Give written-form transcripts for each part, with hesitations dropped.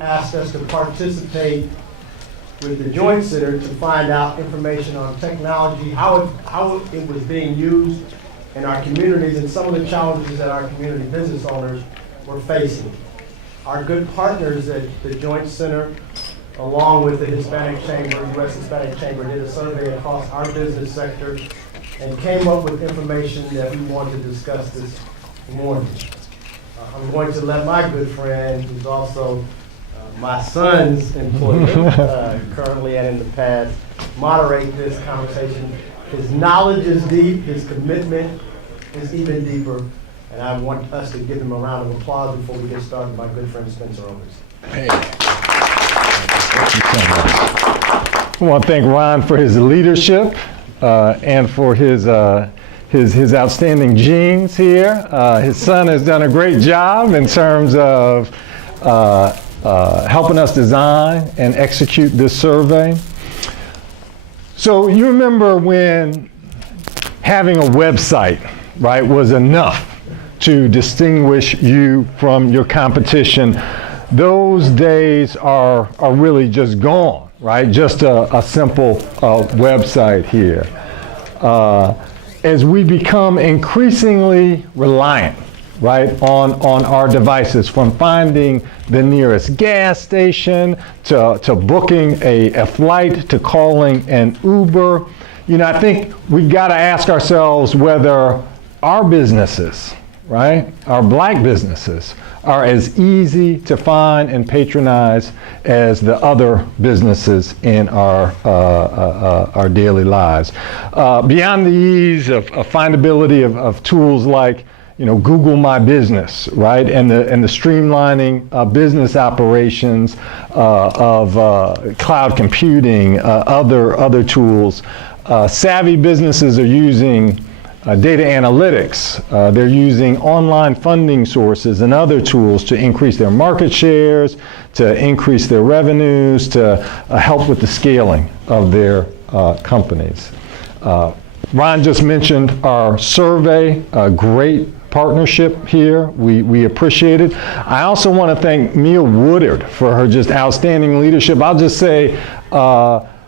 asked us to participate with the Joint Center to find out information on technology, how it was being used in our communities, and some of the challenges that our community business owners were facing. Our good partners at the Joint Center, along with the Hispanic Chamber, U.S. Hispanic Chamber, did a survey across our business sector and came up with information that we want to discuss this morning. I'm going to let my good friend, who's also my son's employer, currently and in the past, moderate this conversation. His knowledge is deep, his commitment is even deeper, and I want us to give him a round of applause before we get started. My good friend Spencer Overs. Hey. Thank you so much. I want to thank Ron for his leadership and for his outstanding genes here. His son has done a great job in terms of helping us design and execute this survey. So you remember when having a website, right, was enough to distinguish you from your competition. Those days are really just gone, right? Just a simple website here. As we become increasingly reliant, right, on our devices, from finding the nearest gas station to booking a flight to calling an Uber, you know, I think we've got to ask ourselves whether our businesses, right, our black businesses, are as easy to find and patronize as the other businesses in our daily lives. Beyond the ease of findability of tools like, you know, Google My Business, right, and the streamlining business operations of cloud computing, other tools. Savvy businesses are using data analytics. They're using online funding sources and other tools to increase their market shares, to increase their revenues, to help with the scaling of their companies. Ron just mentioned our survey, a great partnership here. We appreciate it. I also want to thank Mia Woodard for her just outstanding leadership. I'll just say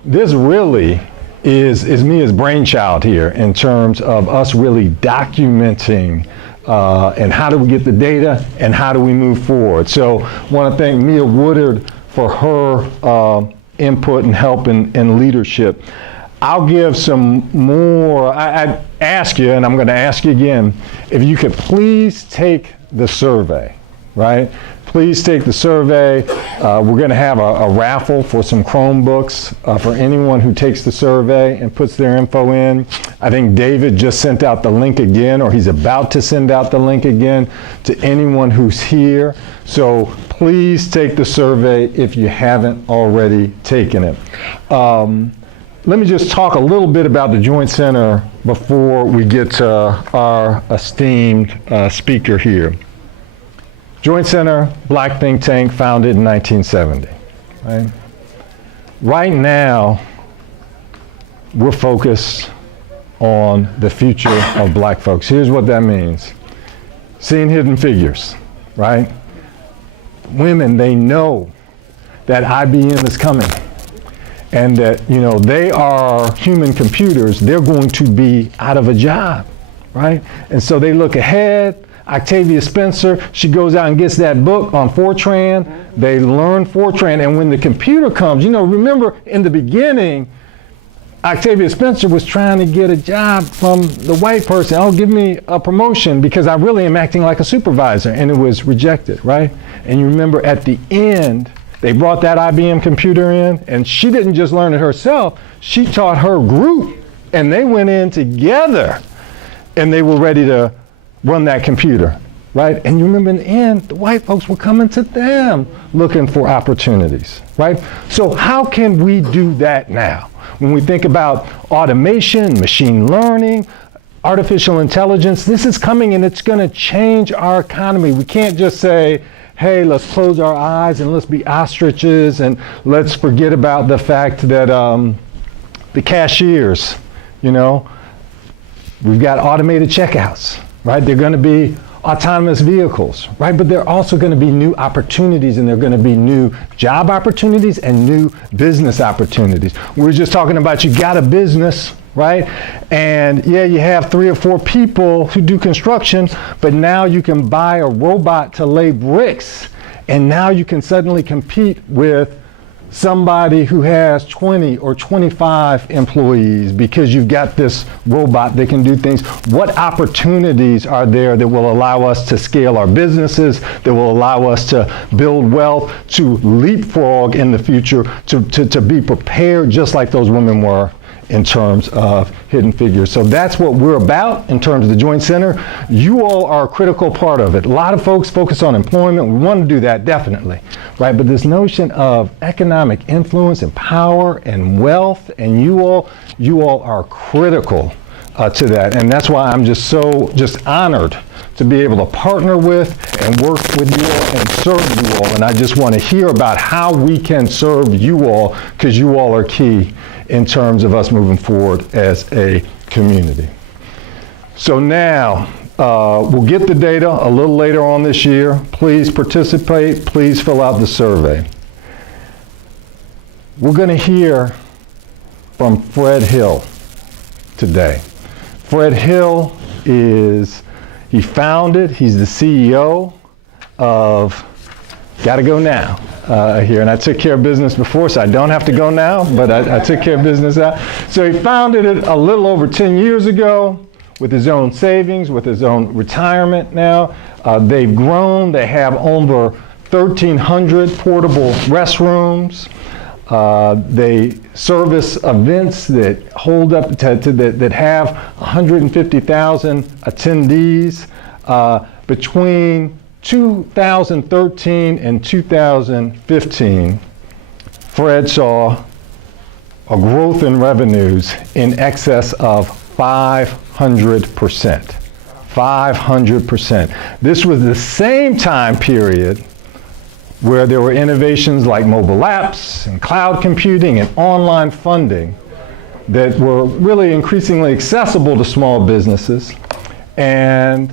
this really is Mia's brainchild here in terms of us really documenting and how do we get the data and how do we move forward. So I want to thank Mia Woodard for her input and help and leadership. I'll give some more. I'd ask you, and I'm going to ask you again, if you could please take the survey, right? Please take the survey. We're going to have a raffle for some Chromebooks for anyone who takes the survey and puts their info in. I think David just sent out the link again, or he's about to send out the link again to anyone who's here. So please take the survey if you haven't already taken it. Let me just talk a little bit about the Joint Center before we get to our esteemed speaker here. Joint Center, black think tank, founded in 1970. Right? Right now, we're focused on the future of black folks. Here's what that means. Seeing hidden figures, right? Women, they know that IBM is coming and that, you know, they are human computers. They're going to be out of a job, right? And so they look ahead. Octavia Spencer, she goes out and gets that book on Fortran. They learn Fortran, and when the computer comes, you know, remember in the beginning, Octavia Spencer was trying to get a job from the white person. Oh, give me a promotion because I really am acting like a supervisor, and it was rejected, right? And you remember at the end, they brought that IBM computer in, and she didn't just learn it herself, she taught her group, and they went in together, and they were ready to run that computer, right? And you remember in the end, the white folks were coming to them looking for opportunities, right? So how can we do that now? When we think about automation, machine learning, artificial intelligence, this is coming and it's going to change our economy. We can't just say, hey, let's close our eyes and let's be ostriches and let's forget about the fact that the cashiers, you know, we've got automated checkouts. Right? They're going to be autonomous vehicles, right? But there are also going to be new opportunities, and there are going to be new job opportunities and new business opportunities. We were just talking about you got a business, right? And yeah, you have 3 or 4 people who do construction, but now you can buy a robot to lay bricks, and now you can suddenly compete with somebody who has 20 or 25 employees because you've got this robot that can do things. What opportunities are there that will allow us to scale our businesses, that will allow us to build wealth, to leapfrog in the future, to be prepared just like those women were in terms of Hidden Figures. So that's what we're about in terms of the Joint Center. You all are a critical part of it. A lot of folks focus on employment. We want to do that, definitely, right? But this notion of economic influence and power and wealth, and you all are critical to that. And that's why I'm just honored to be able to partner with and work with you all and serve you all. And I just want to hear about how we can serve you all, because you all are key in terms of us moving forward as a community. So now, we'll get the data a little later on this year. Please participate. Please fill out the survey. We're going to hear from Fred Hill today. Fred Hill he's the CEO of Gotta Go Now here, and I took care of business before, so I don't have to go now, but I took care of business out. So he founded it a little over 10 years ago with his own savings, with his own retirement now. They've grown. They have over 1,300 portable restrooms. They service events that hold up that have 150,000 attendees. Between 2013 and 2015, Fred saw a growth in revenues in excess of 500%. 500%. This was the same time period where there were innovations like mobile apps and cloud computing and online funding that were really increasingly accessible to small businesses. And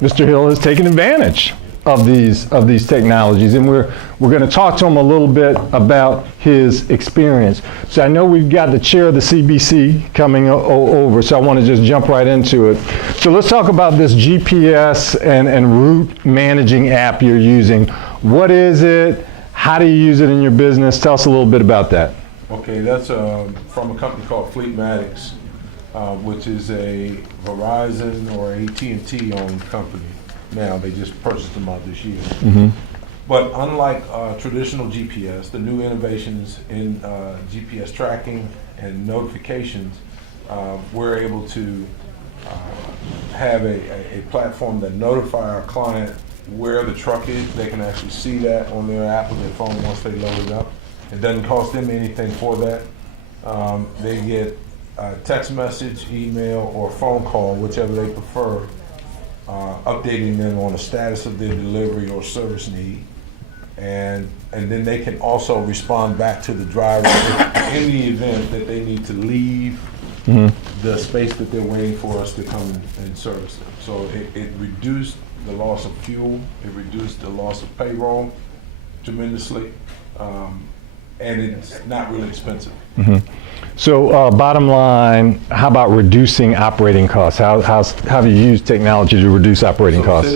Mr. Hill has taken advantage of these technologies, and we're going to talk to him a little bit about his experience. So I know we've got the chair of the CBC coming over, so I want to just jump right into it. So let's talk about this GPS and route managing app you're using. What is it? How do you use it in your business? Tell us a little bit about that. Okay, that's from a company called Fleetmatics, which is a Verizon or AT&T owned company. Now they just purchased them out this year. Mm-hmm. But unlike traditional GPS, the new innovations in GPS tracking and notifications, we're able to have a platform that notify our client where the truck is. They can actually see that on their app on their phone once they load it up. It doesn't cost them anything for that. They get a text message, email, or phone call, whichever they prefer, updating them on the status of their delivery or service need. And then they can also respond back to the driver in the event that they need to leave the space that they're waiting for us to come and service them. So it reduced the loss of fuel, it reduced the loss of payroll tremendously, and it's not really expensive. Mm-hmm. So bottom line, how about reducing operating costs? How have you used technology to reduce operating costs?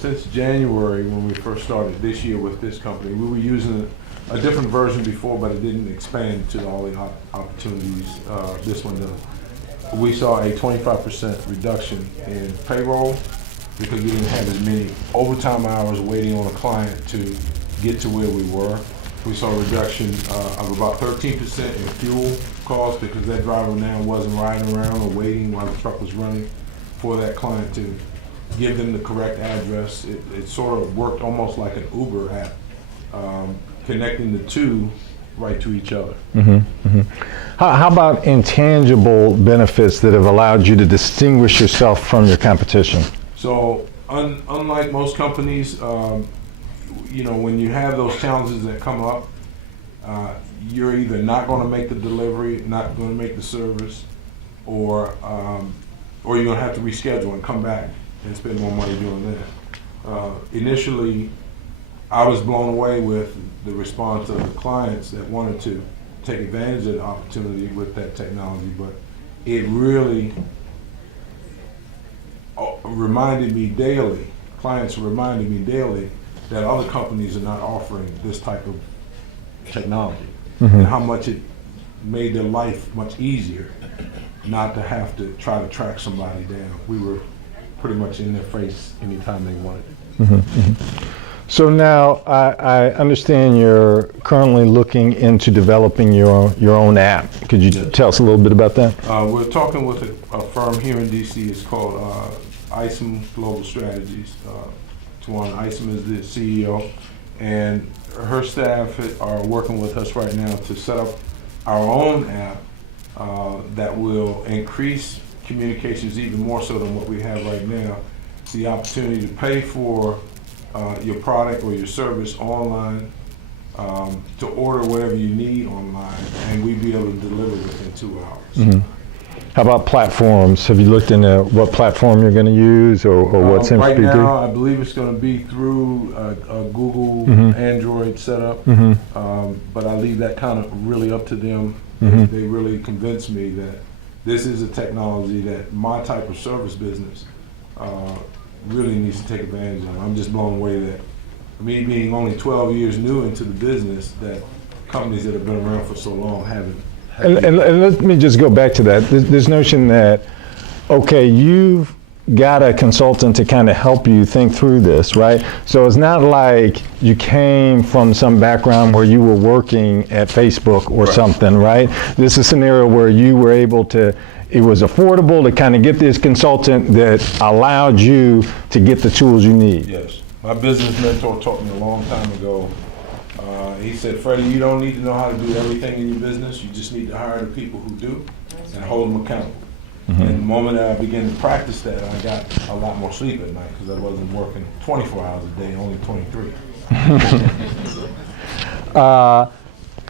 Since January, when we first started this year with this company, we were using a different version before, but it didn't expand to all the opportunities this one does. We saw a 25% reduction in payroll because we didn't have as many overtime hours waiting on a client to get to where we were. We saw a reduction of about 13% in fuel costs because that driver now wasn't riding around or waiting while the truck was running for that client to give them the correct address. It sort of worked almost like an Uber app, connecting the two right to each other. Mm-hmm, mm-hmm. How about intangible benefits that have allowed you to distinguish yourself from your competition? So unlike most companies, when you have those challenges that come up, you're either not going to make the delivery, not going to make the service, or you're going to have to reschedule and come back and spend more money doing that. Initially, I was blown away with the response of the clients that wanted to take advantage of the opportunity with that technology, but it really reminded me daily, clients reminded me daily that other companies are not offering this type of technology, and how much it made their life much easier not to have to try to track somebody down. We were pretty much in their face anytime they wanted. So now I understand you're currently looking into developing your own app. Could you tell us a little bit about that? We're talking with a firm here in DC. It's called ISM Global Strategies. Tawana Isom is the CEO, and her staff are working with us right now to set up our own app that will increase communications even more so than what we have right now. It's the opportunity to pay for your product or your service online, to order whatever you need online, and we'd be able to deliver within 2 hours. How about platforms? Have you looked into what platform you're going to use, or what seems to be Right good? now, I believe it's going to be through a Google Android setup, but I leave that kind of really up to them. They really convinced me that this is a technology that my type of service business really needs to take advantage of. I'm just blown away that me being only 12 years new into the business, that companies that have been around for so long haven't. And let me just go back to that. This notion that, okay, you've got a consultant to kind of help you think through this, right? So it's not like you came from some background where you were working at Facebook or something, right? This is a scenario where you were able to, it was affordable to kind of get this consultant that allowed you to get the tools you need. Yes. My business mentor taught me a long time ago. He said, Freddie, you don't need to know how to do everything in your business. You just need to hire the people who do and hold them accountable. And the moment that I began to practice that, I got a lot more sleep at night because I wasn't working 24 hours a day, only 23.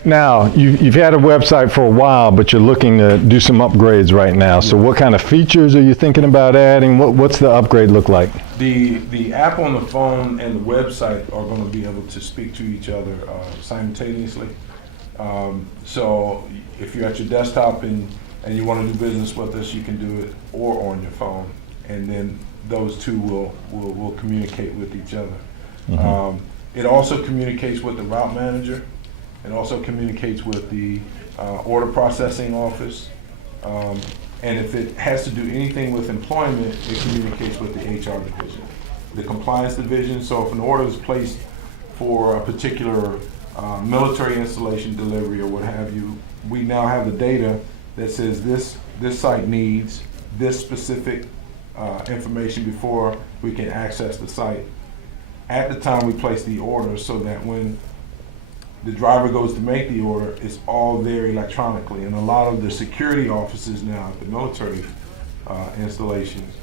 Now, you've had a website for a while, but you're looking to do some upgrades right now. So what kind of features are you thinking about adding? What's the upgrade look like? The app on the phone and the website are going to be able to speak to each other simultaneously. So if you're at your desktop and you want to do business with us, you can do it or on your phone, and then those two will communicate with each other. It also communicates with the route manager. It also communicates with the order processing office. And if it has to do anything with employment, it communicates with the HR division, the compliance division. So if an order is placed for a particular military installation delivery or what have you, we now have the data that says this site needs this specific information before we can access the site at the time we place the order, so that when the driver goes to make the order, it's all there electronically. And a lot of the security offices now at the military installations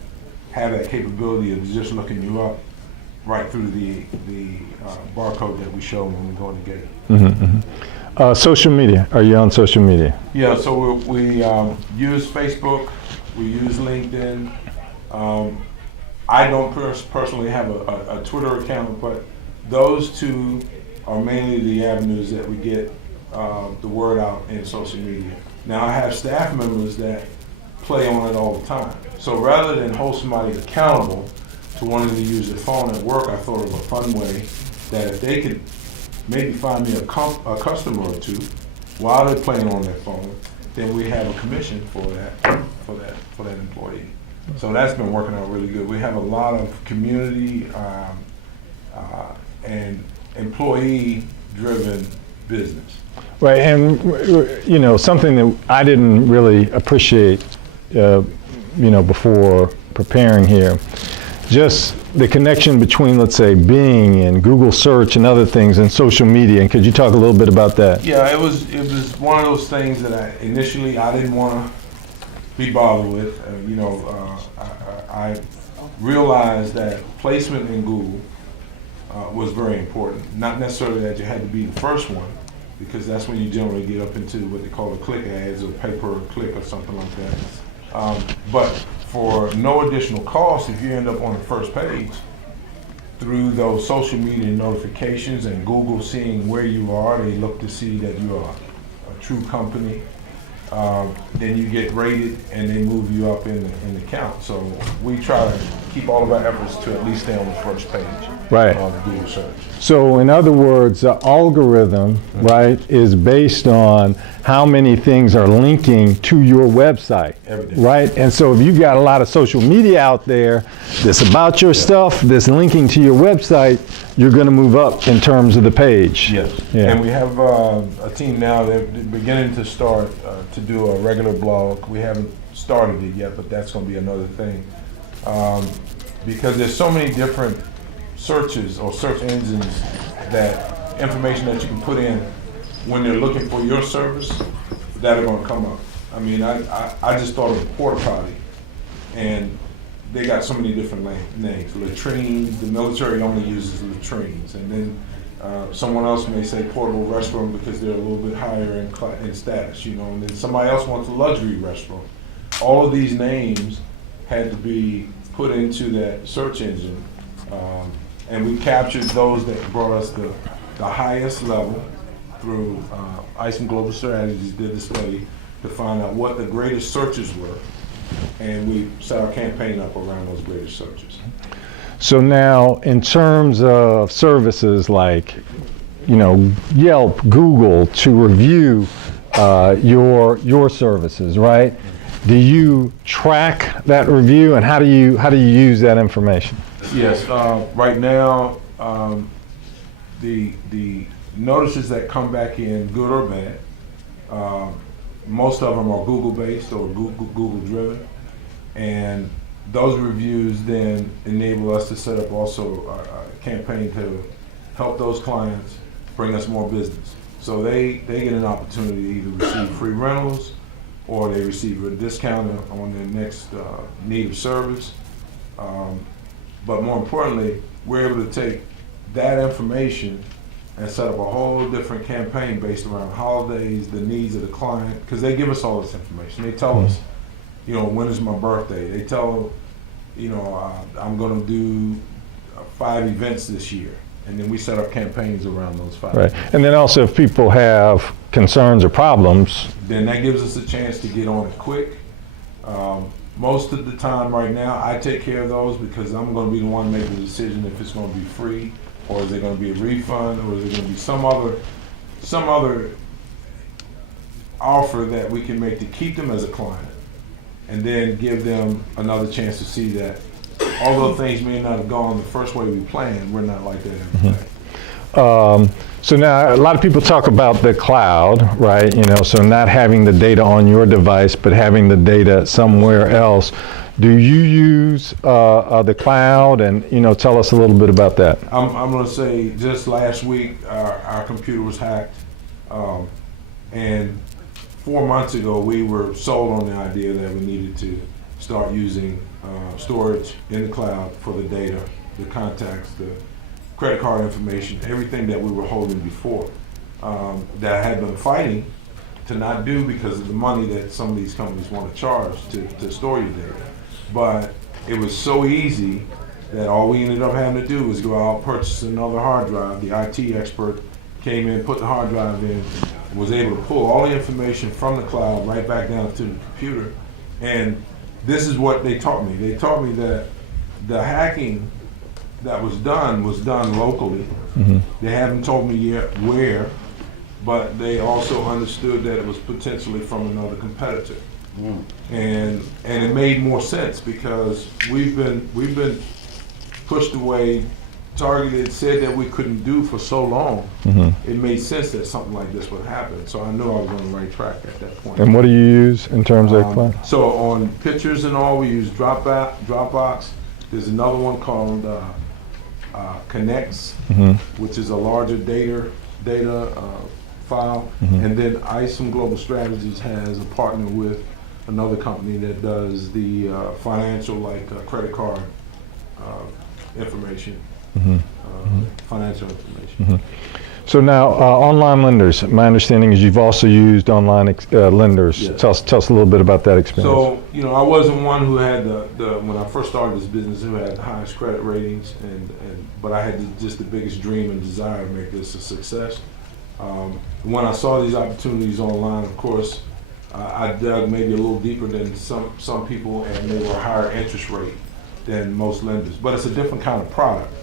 have that capability of just looking you up right through the barcode that we show when we go in the gate. Social media, are you on social media? Yeah, so we use Facebook, we use LinkedIn. I don't personally have a Twitter account, but those two are mainly the avenues that we get the word out in social media. Now I have staff members that play on it all the time. So rather than hold somebody accountable to wanting to use their phone at work, I thought of a fun way that if they could maybe find me a customer or two while they're playing on their phone, then we have a commission for that employee. So that's been working out really good. We have a lot of community and employee-driven business. Right, and you know, something that I didn't really appreciate, before preparing here, just the connection between, let's say, Bing and Google Search and other things and social media. And could you talk a little bit about that? Yeah, it was one of those things that I didn't want to be bothered with. I realized that placement in Google was very important. Not necessarily that you had to be the first one, because that's when you generally get up into what they call the click ads or pay per click or something like that. But for no additional cost, if you end up on the first page, through those social media notifications and Google seeing where you are, they look to see that you are a true company. Then you get rated and they move you up in the count. So we try to keep all of our efforts to at least stay on the first page Right. of Google search. So in other words, the algorithm, right, is based on how many things are linking to your website, Every day. right? And so if you've got a lot of social media out there that's about your stuff, that's linking to your website, you're going to move up in terms of the page. Yes, Yeah. and we have a team now, they're beginning to start to do a regular blog. We haven't started it yet, but that's going to be another thing. Because there's so many different searches or search engines that information that you can put in when they're looking for your service that are going to come up. I mean, I just thought of a porta potty, and they got so many different names. Latrines, the military only uses latrines, and then someone else may say portable restroom because they're a little bit higher in status, you know, and then somebody else wants a luxury restroom. All of these names had to be put into that search engine, and we captured those that brought us the highest level through ICE and Global Strategies did the study to find out what the greatest searches were, and we set our campaign up around those greatest searches. So now, in terms of services like, you know, Yelp, Google, to review your services, right? Do you track that review, and how do you use that information? Yes, right now, the notices that come back in, good or bad, most of them are Google-based or Google-driven, and those reviews then enable us to set up also a campaign to help those clients bring us more business. So they get an opportunity to either receive free rentals or they receive a discount on their next need of service. But more importantly, we're able to take that information and set up a whole different campaign based around holidays, the needs of the client, because they give us all this information. They tell us, you know, when is my birthday? They tell, you know, I'm going to do 5 events this year. And then we set up campaigns around those 5 Right. events. And then also, if people have concerns or problems, Then that gives us a chance to get on it quick. Most of the time right now, I take care of those because I'm going to be the one making the decision if it's going to be free, or is it going to be a refund, or is it going to be some other offer that we can make to keep them as a client, and then give them another chance to see that although things may not have gone the first way we planned, we're not like that every day. so now a lot of people talk about the cloud, right? You know, so not having the data on your device, but having the data somewhere else. Do you use the cloud? And, you know, tell us a little bit about that. I'm going to say just last week our computer was hacked, and 4 months ago we were sold on the idea that we needed to start using storage in the cloud for the data, the contacts, the credit card information, everything that we were holding before, that I had been fighting to not do because of the money that some of these companies want to charge to store your data. But it was so easy that all we ended up having to do was go out, purchase another hard drive. The IT expert came in, put the hard drive in, was able to pull all the information from the cloud right back down to the computer. And this is what they taught me. They taught me that the hacking that was done locally. They haven't told me yet where, but they also understood that it was potentially from another competitor. And it made more sense because we've been pushed away, targeted, said that we couldn't do for so long. It made sense that something like this would happen. So I knew I was on the right track at that point. And what do you use in terms of cloud? So on pictures and all, we use Dropbox. There's another one called Connects, which is a larger data file. And then ICE from Global Strategies has a partner with another company that does the financial, like credit card information, financial information. So now, online lenders, my understanding is you've also used online lenders. Yes. Tell us a little bit about that experience. So, I wasn't one who had when I first started this business, who had the highest credit ratings, but I had just the biggest dream and desire to make this a success. When I saw these opportunities online, of course, I dug maybe a little deeper than some people, and they were a higher interest rate than most lenders. But it's a different kind of product.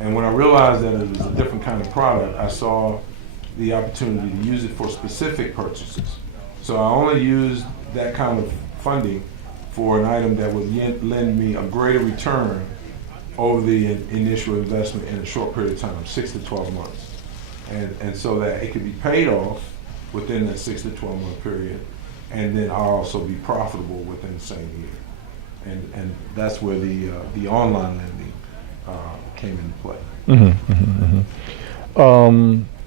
And when I realized that it was a different kind of product, I saw the opportunity to use it for specific purchases. So I only used that kind of funding for an item that would lend me a greater return over the initial investment in a short period of time, 6 to 12 months. And so that it could be paid off within that 6 to 12 month period, and then I'll also be profitable within the same year. And that's where the online lending came into play.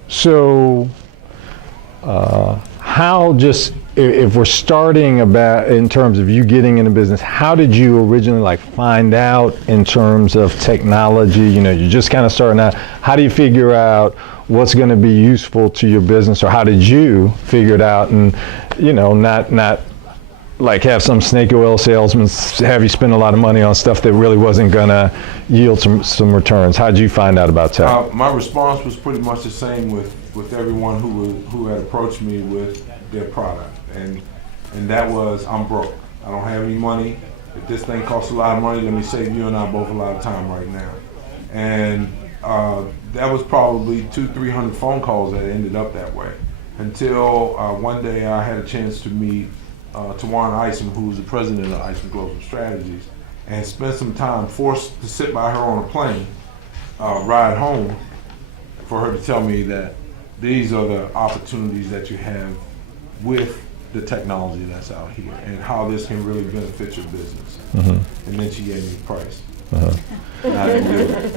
So how, just if we're starting about in terms of you getting into business, how did you originally find out in terms of technology? You're just kind of starting out. How do you figure out what's going to be useful to your business, or how did you figure it out, and not like have some snake oil salesman have you spend a lot of money on stuff that really wasn't going to yield some returns? How did you find out about tech? My response was pretty much the same with everyone who had approached me with their product, and that was, I'm broke. I don't have any money. If this thing costs a lot of money, let me save you and I both a lot of time right now. And that was probably 200-300 phone calls that ended up that way, until one day I had a chance to meet Tawana Isom, who's the president of Isom Global Strategies, and spent some time forced to sit by her on a plane, ride home, for her to tell me that these are the opportunities that you have with the technology that's out here, and how this can really benefit your business. And then she gave me the price. And I didn't do it.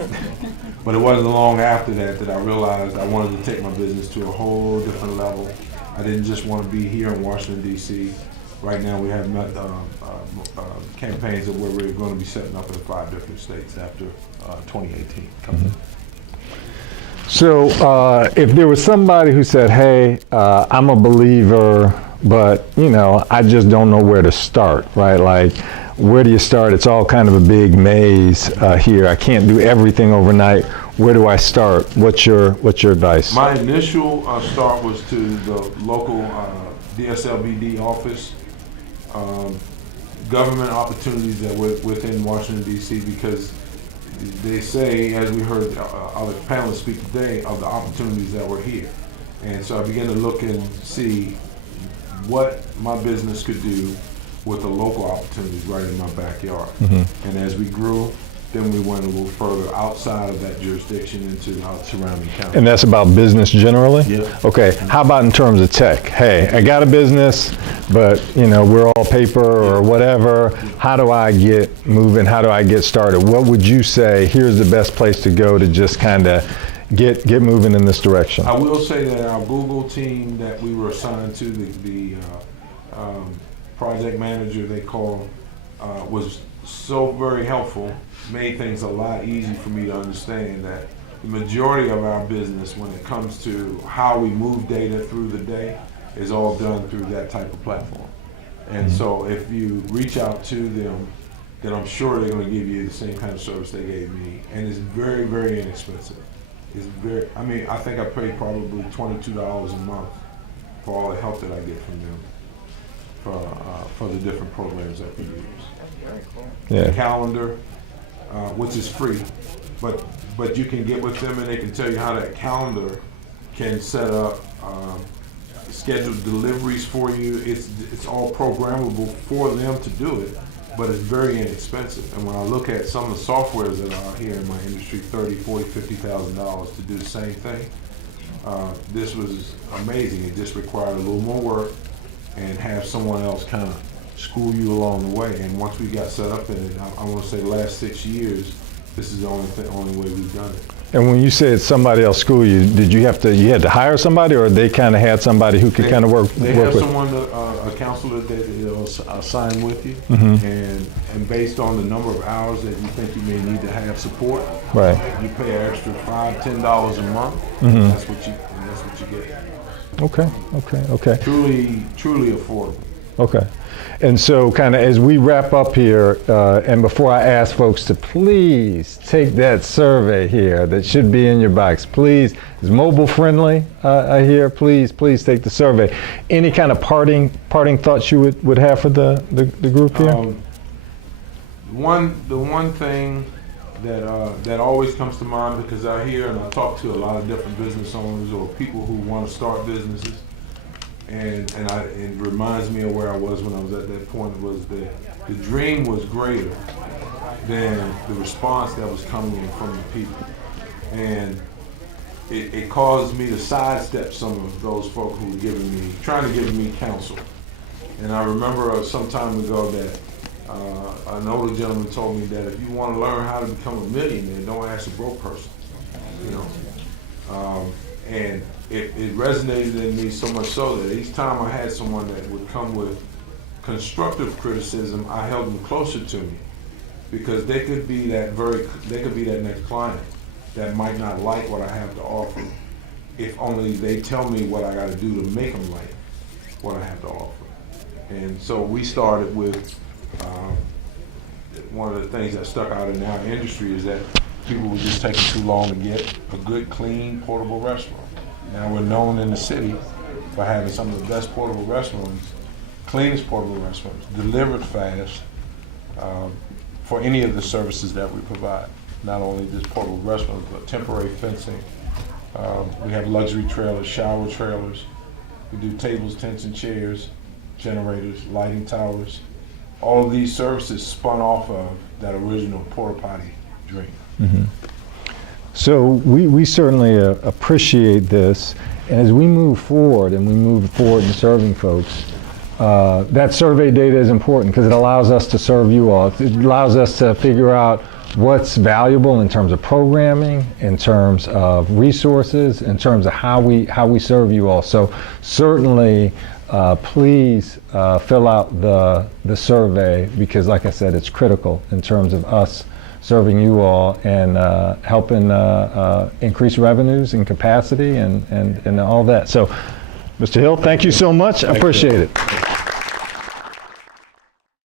But it wasn't long after that I realized I wanted to take my business to a whole different level. I didn't just want to be here in Washington, D.C. Right now we have campaigns that we're going to be setting up in 5 different states after 2018 comes in. So if there was somebody who said, hey, I'm a believer, but I just don't know where to start, right? Like, where do you start? It's all kind of a big maze here. I can't do everything overnight. Where do I start? What's your advice? My initial start was to the local DSLBD office, government opportunities that were within Washington, D.C., because they say, as we heard other panelists speak today, of the opportunities that were here. And so I began to look and see what my business could do with the local opportunities right in my backyard. And as we grew, then we went a little further outside of that jurisdiction into the surrounding counties. And that's about business generally? Yeah. Okay, how about in terms of tech? Hey, I got a business, but we're all paper or whatever. How do I get moving? How do I get started? What would you say, here's the best place to go to just kind of get moving in this direction? I will say that our Google team that we were assigned to, the project manager they call, was so very helpful, made things a lot easier for me to understand that the majority of our business, when it comes to how we move data through the day, is all done through that type of platform. And so if you reach out to them, then I'm sure they're going to give you the same kind of service they gave me. And it's very, very inexpensive. It's very, I think I pay probably $22 a month for all the help that I get from them for the different programs that we use. That's very cool. Yeah. The calendar, which is free, but you can get with them and they can tell you how that calendar can set up scheduled deliveries for you. It's all programmable for them to do it, but it's very inexpensive. And when I look at some of the softwares that are out here in my industry, $30,000, $40,000, $50,000 to do the same thing, this was amazing. It just required a little more work and have someone else kind of school you along the way. And once we got set up in it, I want to say the last 6 years, this is the only way we've done it. And when you said somebody else school you, did you had to hire somebody, or they kind of had somebody who could kind of work They have with? someone, a counselor that they'll assign with you, Mm-hmm. and based on the number of hours that you think you may need to have support, Right. you pay an extra $5-10 a month. Mm-hmm. That's what you get. Okay. Truly affordable. Okay. And so kind of as we wrap up here, and before I ask folks to please take that survey here that should be in your box, please, it's mobile friendly here, please take the survey. Any kind of parting thoughts you would have for the group here? The one thing that always comes to mind, because I hear and I talk to a lot of different business owners or people who want to start businesses, and it reminds me of where I was when I was at that point, was that the dream was greater than the response that was coming in from the people. And it caused me to sidestep some of those folk who were trying to give me counsel. And I remember some time ago that an older gentleman told me that if you want to learn how to become a millionaire, don't ask a broke person, you know. And it resonated in me so much so that each time I had someone that would come with constructive criticism, I held them closer to me, because they could be that next client that might not like what I have to offer, if only they tell me what I got to do to make them like what I have to offer. And so we started with one of the things that stuck out in our industry is that people were just taking too long to get a good, clean, portable restaurant. Now we're known in the city for having some of the best portable restaurants, cleanest portable restaurants, delivered fast, for any of the services that we provide. Not only just portable restaurants, but temporary fencing. We have luxury trailers, shower trailers. We do tables, tents, and chairs, generators, lighting towers. All of these services spun off of that original porta potty dream. Mm-hmm. So we certainly appreciate this, and as we move forward in serving folks, that survey data is important because it allows us to serve you all. It allows us to figure out what's valuable in terms of programming, in terms of resources, in terms of how we serve you all. So certainly, please fill out the survey, because like I said, it's critical in terms of us serving you all and helping increase revenues and capacity and all that. So, Mr. Hill, thank you so much. I appreciate it.